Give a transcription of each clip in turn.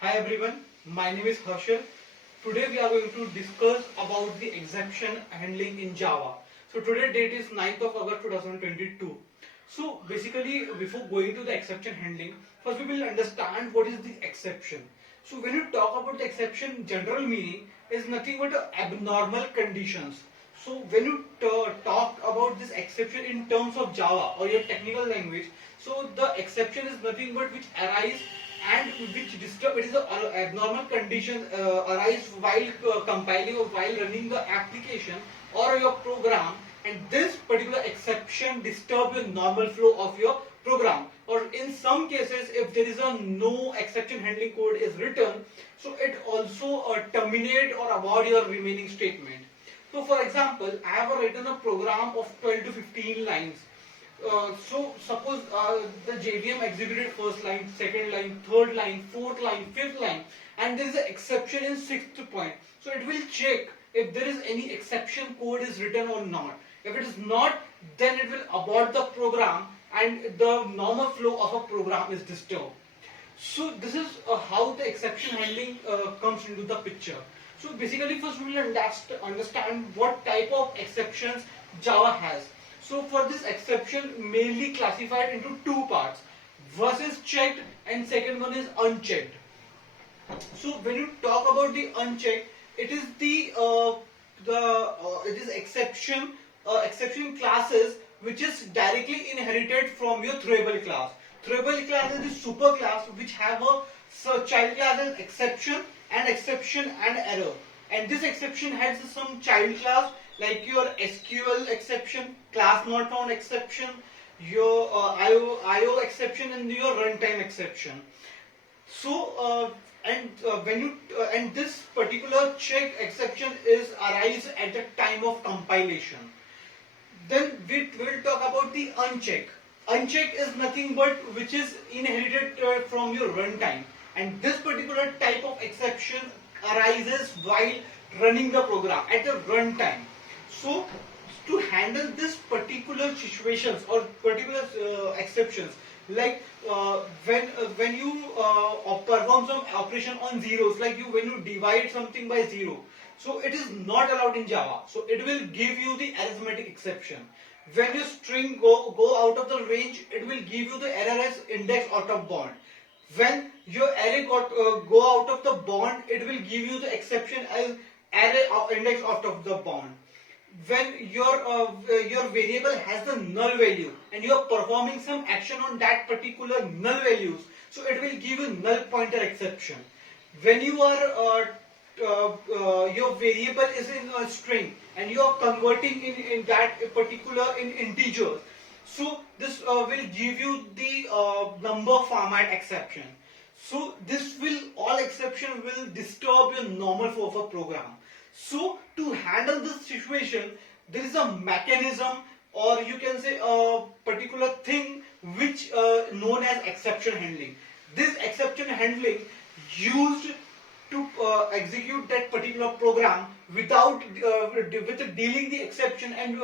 Hi everyone, my name is Harshal. Today we are going to discuss about the exception handling in Java. So today date is 9th of August 2022. So basically before going to the exception handling, first we will understand what is the exception. So when you talk about the exception, general meaning is nothing but abnormal conditions. So when you talk about this exception in terms of Java or your technical language, so the exception is nothing but which arise and which disturb, it is the abnormal conditions arise while compiling or while running the application or your program, and this particular exception disturb the normal flow of your program, or in some cases if there is a no exception handling code is written, so it also terminate or abort your remaining statement. So for example, I have written a program of 12 to 15 lines. So suppose the JVM executed first line, second line, third line, fourth line, fifth line, and there is an exception in sixth point. So it will check if there is any exception code is written or not. If it is not, then it will abort the program and the normal flow of a program is disturbed. So this is how the exception handling comes into the picture. So basically first we will understand what type of exceptions Java has. So for this exception mainly classified into two parts. First is checked and second one is unchecked. So when you talk about the unchecked, it is it is exception classes which is directly inherited from your throwable class. Throwable class is the super class which have a child class as exception and error. And this exception has some child class like your SQL exception, class not found exception, your IO exception, and your runtime exception. So when you and this particular check exception is arise at the time of compilation. Then we will talk about the uncheck. Uncheck is nothing but which is inherited from your runtime, and this particular type of exception arises while running the program at the runtime. So to handle this particular situations or particular exceptions, like when you perform some operation on zeros, like when you divide something by zero, so it is not allowed in Java, so it will give you the arithmetic exception. When your string go out of the range, it will give you the error as index out of bound. When your array go out of the bound, it will give you the exception as array index out of the bound. When your variable has the null value and you are performing some action on that particular null values, so it will give you null pointer exception. When you are your variable is in a string and you are converting in that particular in integers, so this will give you the number format exception. So this will all exception will disturb your normal flow of a program. So to handle this situation, there is a mechanism, or you can say a particular thing which known as exception handling. This exception handling used to execute that particular program without with dealing the exception and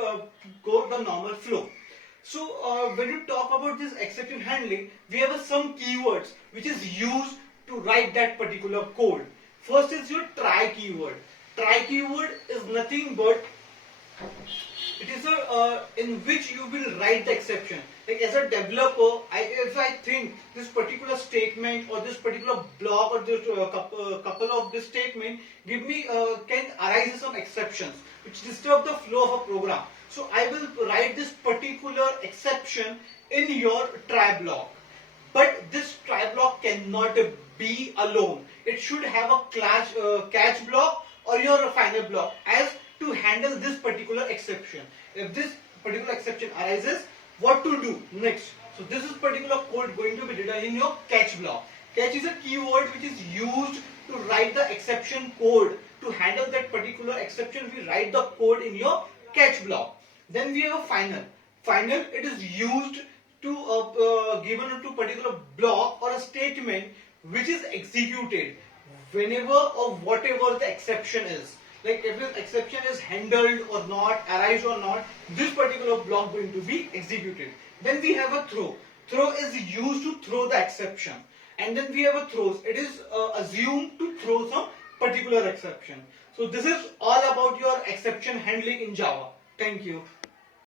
go the normal flow. So when you talk about this exception handling, we have some keywords which is used to write that particular code. First is your try keyword. Try keyword is nothing but it is a in which you will write the exception. Like as a developer, if I think this particular statement or this particular block or this couple of this statement give me can arise some exceptions which disturb the flow of a program. So I will write this particular exception in your try block. But this try block cannot be alone. It should have a catch block or your final block as to handle this particular exception. If this particular exception arises, what to do next? So this is particular code going to be written in your catch block. Catch is a keyword which is used to write the exception code. To handle that particular exception, we write the code in your catch block. Then we have a final. Final, it is used to given to particular block or a statement which is executed whenever or whatever the exception is. Like if the exception is handled or not, arise or not, this particular block going to be executed. Then we have a throw. Throw is used to throw the exception. And then we have a throws. It is assume to throw some particular exception. So this is all about your exception handling in Java. Thank you.